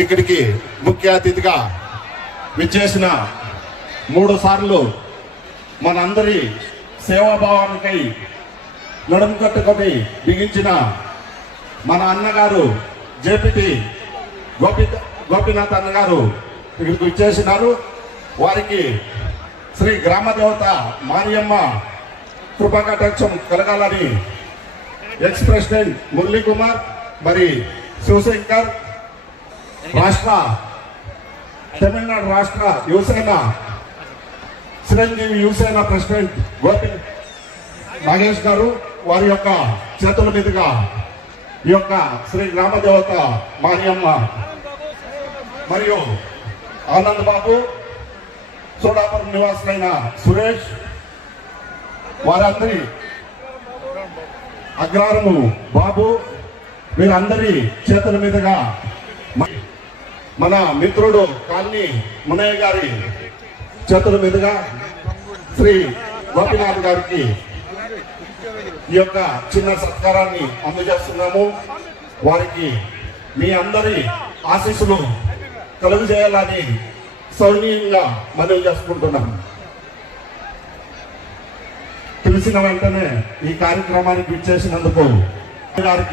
ఇక్కడికి ముఖ్య అతిథిగా విచ్చేసిన 3 సార్లు మనందరి సేవాభావానికై నడుము కట్టుకొని బిగించిన మన అన్నగారు జేపీటీ గోపీనాథ్ అన్నగారు ఇక్కడికి విచ్చేసినారు. వారికి శ్రీ గ్రామదేవత మారియమ్మ కృపాకటాక్షం కలగాలని ఎక్స్ ప్రెసిడెంట్ మురళీ కుమార్ మరి శివశంకర్ తమిళనాడు రాష్ట్ర యువసేన చిరంజీవి యువసేన ప్రెసిడెంట్ గోపి నాగేష్ గారు వారి యొక్క చేతుల మీదుగా ఈ యొక్క శ్రీ గ్రామదేవత మారియమ్మ మరియు ఆనంద్ బాబు సోడాపురం నివాసులైన సురేష్ వారందరి అగ్రహారము బాబు వీరందరి చేతుల మీదుగా మన మిత్రుడు కాలనీ మునయ్య గారి చేతుల మీదుగా శ్రీ గోపీనాథ్ గారికి ఈ యొక్క చిన్న సత్కారాన్ని అందజేస్తున్నాము. వారికి మీ అందరి ఆశీస్సులు కలుగజేయాలని సౌనీయంగా మనవి చేసుకుంటున్నాము. తెలిసిన వెంటనే ఈ కార్యక్రమానికి ఇచ్చేసినందుకు గారికి